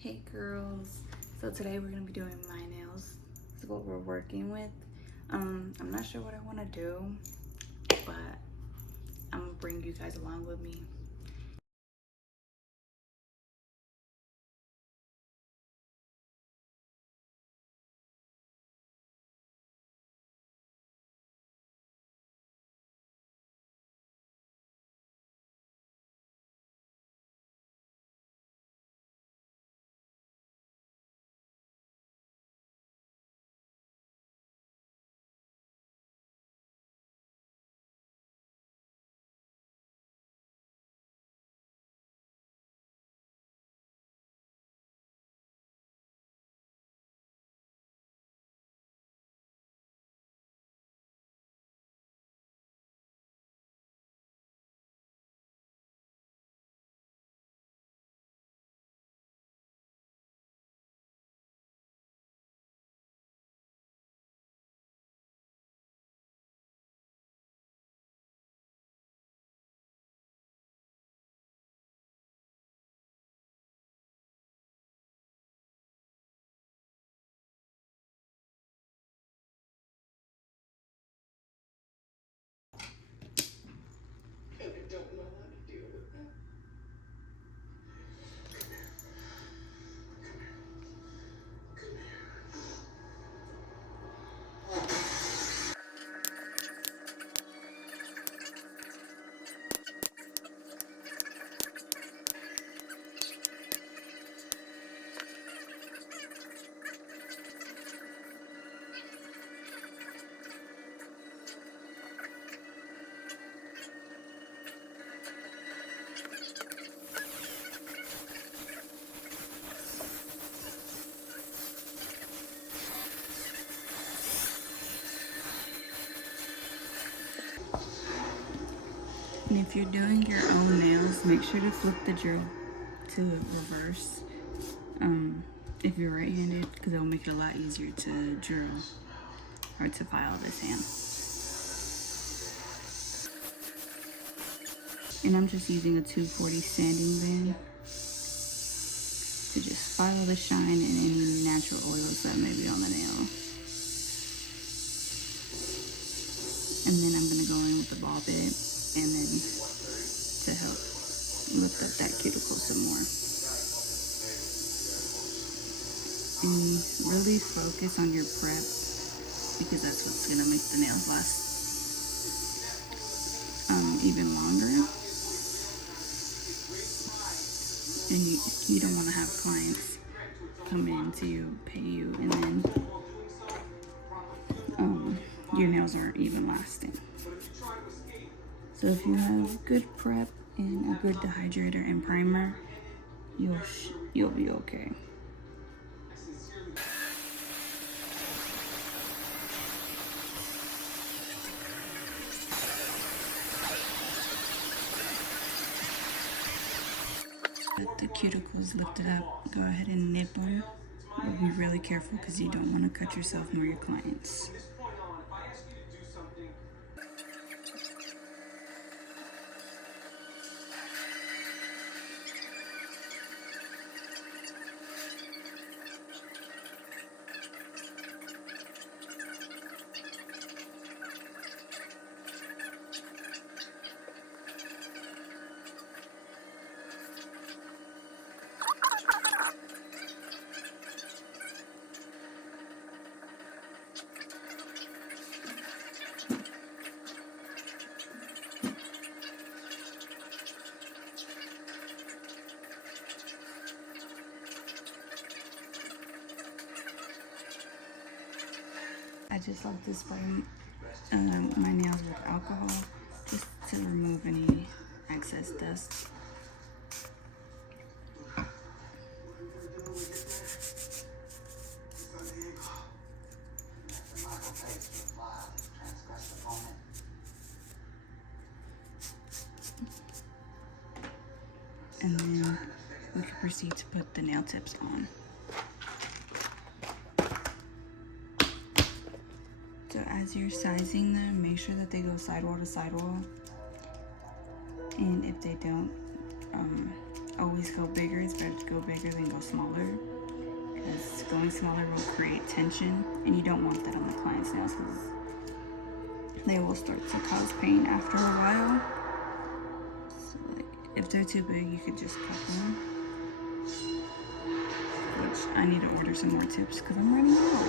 Hey girls, so today we're gonna be doing my nails. This is what we're working with. I'm not sure what I want to do, but I'm gonna bring you guys along with me. And if you're doing your own nails, make sure to flip the drill to reverse. If you're right-handed, because it'll make it a lot easier to drill or to file this hand. And I'm just using a 240 sanding band to just file the shine and any natural oils that may be on the nail. And then I'm going to go in with the ball bit and then to help lift up that cuticle some more. And really focus on your prep because that's what's going to make the nails last even longer. And you don't want to have clients come in to pay you and then your nails aren't even lasting. So if you have good prep and a good dehydrator and primer, you'll be okay. With the cuticles lifted up, go ahead and nip them, but be really careful because you don't want to cut yourself nor your clients. I just like to spray my nails with alcohol just to remove any excess dust. And then we can proceed to put the nail tips on. So as you're sizing them, make sure that they go sidewall to sidewall. And if they don't, always go bigger. It's better to go bigger than go smaller, because going smaller will create tension, and you don't want that on the client's nails because they will start to cause pain after a while. So, like, if they're too big, you could just cut them. Which I need to order some more tips because I'm running out.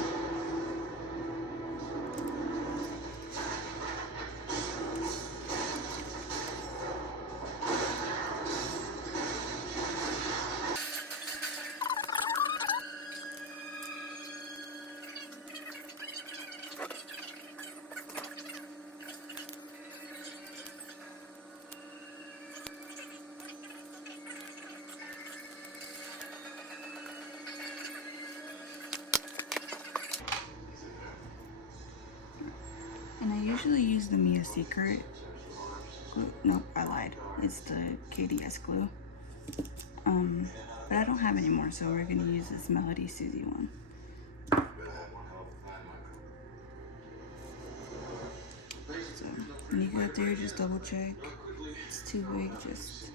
And I usually use the Mia Secret glue. Nope, I lied. It's the KDS glue. But I don't have any more, so we're gonna use this Melody Susie one. So when you get there, just double check. It's too big, just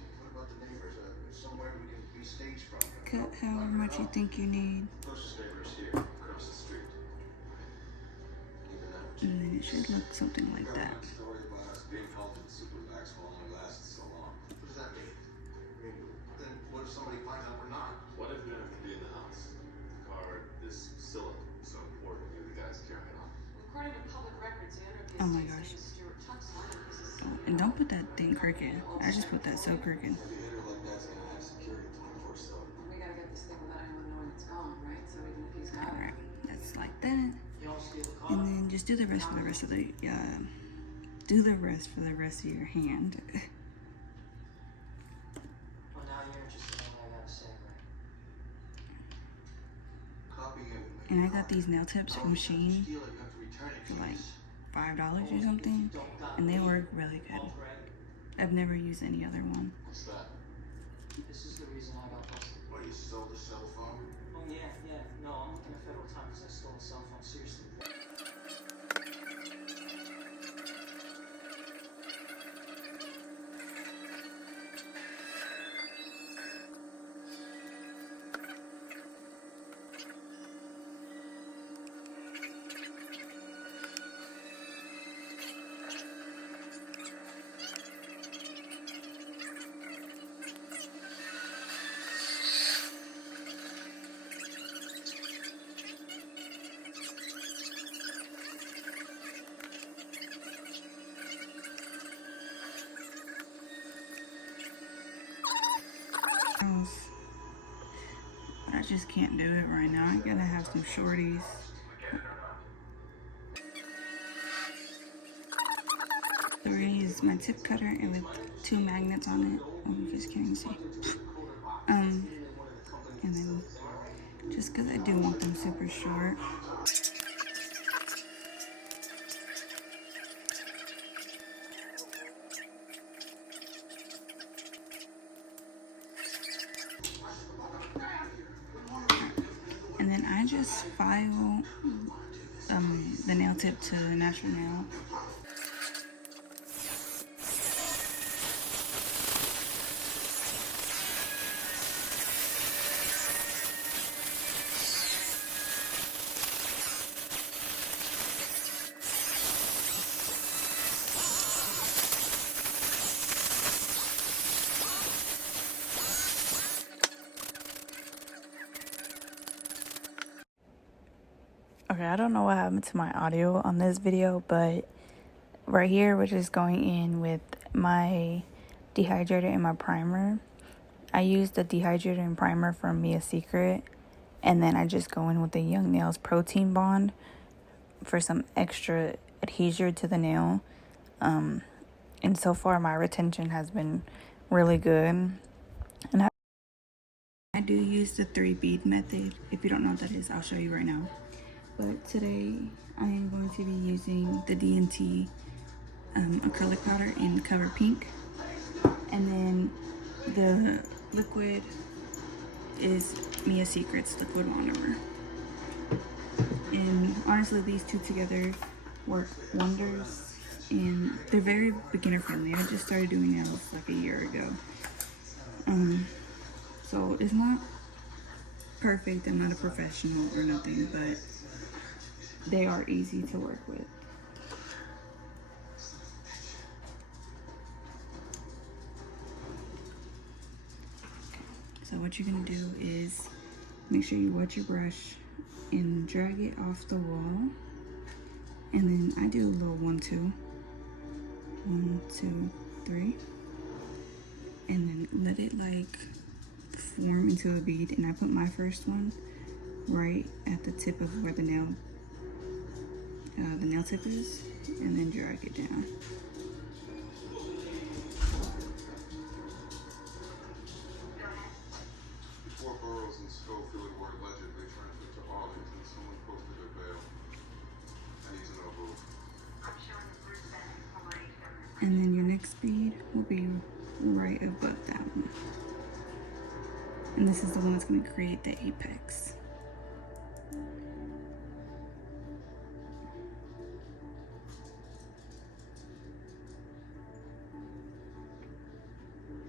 cut however much you think you need. And then it should look something like that. What if somebody finds out we're not? What if we don't have to be in the house? The car is still so important. You guys carry it on. According to public records, the owner of the Oh my estate's gosh. name is Stuart Tuxton. And don't put that thing crooked. I just put that so crooked. Every hitter like that's gonna have security 24/7. We gotta get this thing without anyone knowing it's gone, right? So even if he's got it. Alright, that's like that. And then just do the rest for the rest of the rest of your hand. Well, now you're interested in what I gotta say, right? And I got these nail tips from Shein for like $5 or something, and they work really good. I've never used any other one. What's that? This is the reason I got busted. What, you stole the cell phone? Oh, yeah. No, I'm looking at federal time because I stole a cell phone. Seriously. But I just can't do it right now. I gotta have some shorties. So we're gonna use my tip cutter and with 2 magnets on it. Oh, you guys can't even see. And then just because I do want them super short. And then I just file the nail tip to the natural nail. Okay, I don't know what happened to my audio on this video, but right here we're just going in with my dehydrator and my primer. I used the dehydrator and primer from Mia Secret, and then I just go in with the Young Nails Protein Bond for some extra adhesion to the nail. And so far my retention has been really good. And I do use the 3 bead method. If you don't know what that is, I'll show you right now. But today I am going to be using the D&T acrylic powder in Cover Pink. And then the liquid is Mia Secret's liquid monomer. And honestly, these two together work wonders. And they're very beginner friendly. I just started doing nails like a year ago. So it's not perfect. I'm not a professional or nothing, but they are easy to work with. So what you're gonna do is make sure you wet your brush and drag it off the wall. And then I do a little 1, 2. 1, 2, 3. And then let it like form into a bead. And I put my first one right at the tip of where the nail tip is, and then drag it down. Before Burroughs and Schofield were allegedly transferred to Arlington, someone posted a bail. I need to know who. And then your next bead will be right above that one. And this is the one that's going to create the apex. You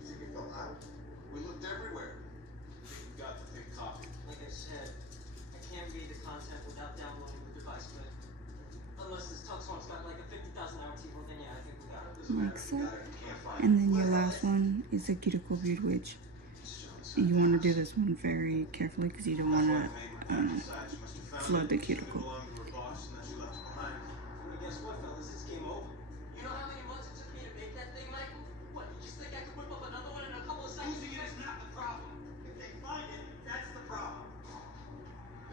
think it fell out? We looked everywhere. You got to take copy. Like I said, I can't read the content without downloading the device, but unless this Tux one's got like a 50,000 hour keyboard, then yeah, I think we got it. Like so. And then your last one is a cuticle bead, which you want to do this one very carefully because you don't want to flood the cuticle. But guess what, fellas? It's game over. You know how many months it took me to make that thing, Michael? What, you just think I could whip up another one in a couple of seconds? Losing it is not the problem. If they find it, that's the problem.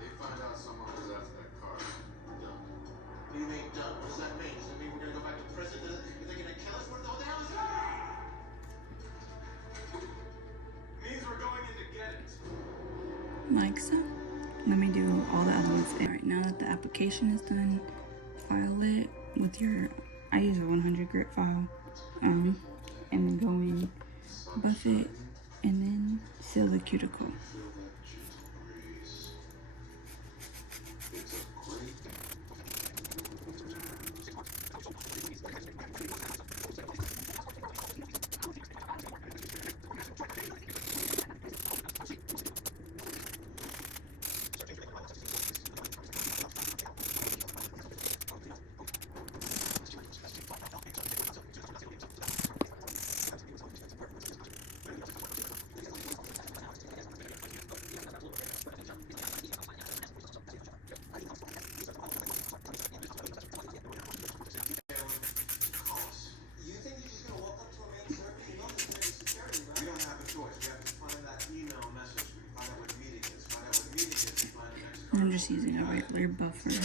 They find out someone was after that car. Done. What do you mean done? What does that mean? Does that mean we're gonna go back to prison? Are they gonna kill us? What the hell is that? Means we're going in to get it. Like so. Let me do all the other ones. Alright, now that the application is done, file it with your, I use a 100 grit file, and then go in, buff it, and then seal the cuticle. You think you're just gonna walk up to a main server? You know there's gonna be security, right? We don't have a choice. We have to find that email message. We find out what the meeting is. Find out what the meeting is. We find the next car. I'm just using a regular buffer. Yeah,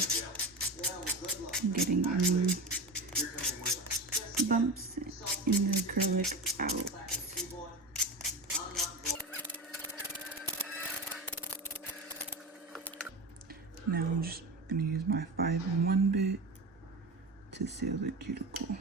well, good luck. I'm getting any You're coming with us. bumps in the acrylic out. Keyboard. I'm not going. Now I'm just going to use my 5-in-1 bit to seal the cuticle.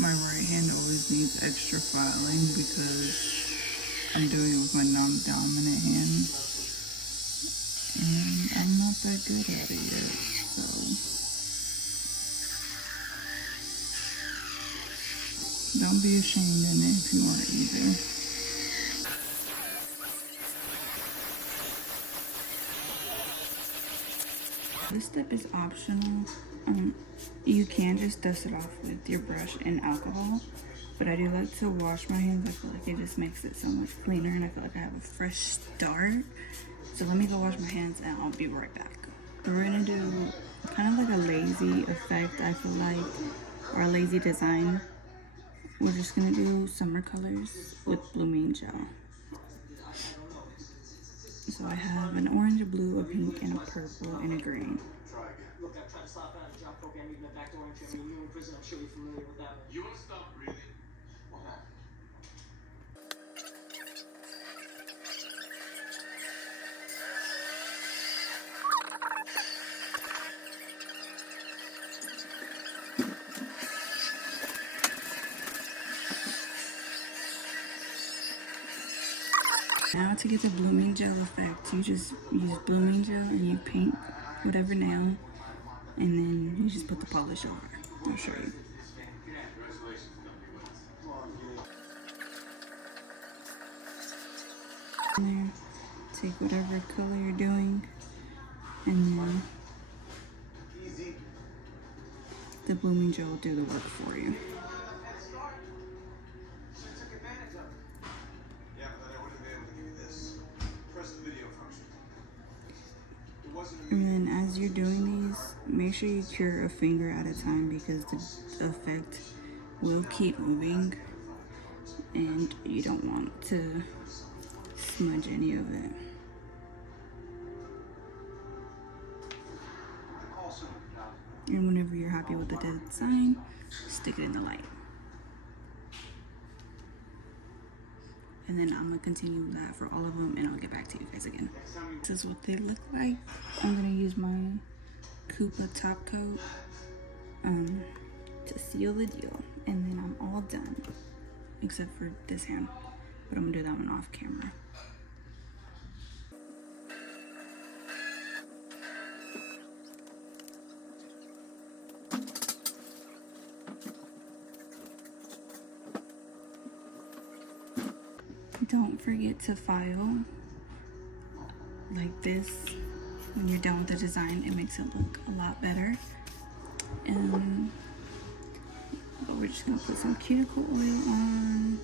My right hand always needs extra filing because I'm doing it with my non-dominant hand, and I'm not that good at it yet, so don't be ashamed in it if you aren't either. This step is optional. You can just dust it off with your brush and alcohol, but I do like to wash my hands. I feel like it just makes it so much cleaner, and I feel like I have a fresh start. So let me go wash my hands and I'll be right back. We're gonna do kind of like a lazy effect, I feel like, or a lazy design. We're just gonna do summer colors with blooming gel. So I have an orange, a blue, a pink, and a purple, and a green. Look, I've tried to stop out of the job program, even the backdoor entry. I mean, you in prison, I'm sure you're familiar with that one. You want to stop breathing? What happened? Now to get the blooming gel effect, you just use blooming gel and you paint whatever nail, and then you just put the polish over. I'll show you. There, take whatever color you're doing, and then the blooming gel will do the work for you. And then as you're doing these, make sure you cure a finger at a time because the effect will keep moving and you don't want to smudge any of it. And whenever you're happy with the design, stick it in the light. And then I'm gonna continue that for all of them and I'll get back to you guys again. This is what they look like. I'm gonna use my Koopa top coat to seal the deal. And then I'm all done, except for this hand. But I'm gonna do that one off camera. Don't forget to file like this when you're done with the design. It makes it look a lot better. But we're just gonna put some cuticle oil on.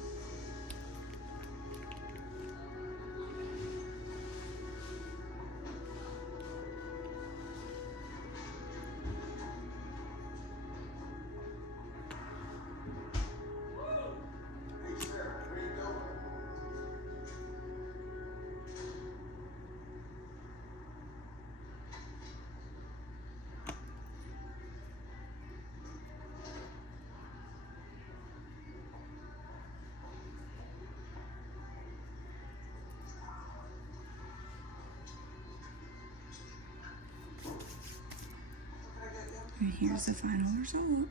And here's the final result.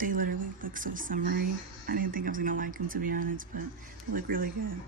They literally look so summery. I didn't think I was gonna like them, to be honest, but they look really good.